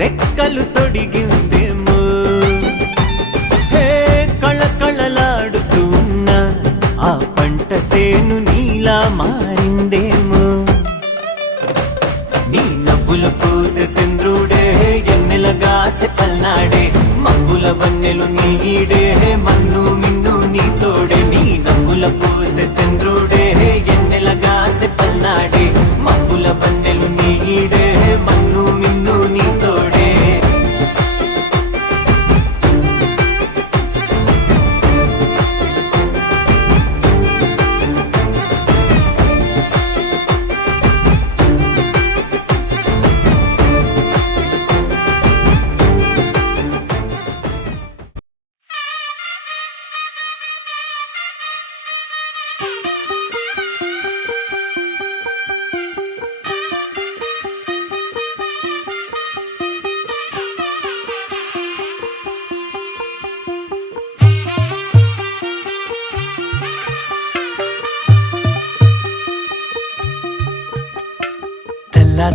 రెక్కలు తొడిగిందేమో హే కళకళలాడుతూ ఉన్న ఆ పంట సేను నీలా మారిందేమో నీ నవ్వులు పూసే చంద్రుడే ఎన్నెలగాసె పల్నాడే మబ్బుల వన్నెలు నీడే మన్ను మిన్ను నీ తోడే నీ నవ్వుల పూసే చంద్రుడే ఎన్నెలగాసె పల్నాడే మబ్బుల వన్నెలు నీడే మన్ను మిన్ను నీ తోడే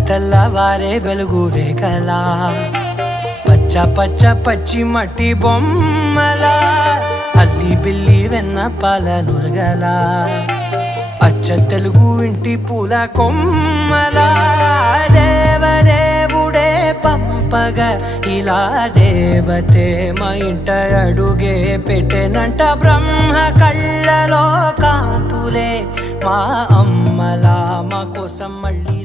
తెల్లవారే వెలుగు రేఖలా పచ్చ పచ్చ పచ్చి మట్టి బొమ్మలా అల్లి బిల్లి వెన్న పాల నురగలా అచ్చ తెలుగు ఇంటి పూల కొమ్మలా దేవదేవుడే పంపగా ఇలా దేవతే మా ఇంట అడుగే పెట్టెనంట బ్రహ్మ కళ్ళలో కాంతులే మా అమ్మలా మా కోసం మళ్ళీ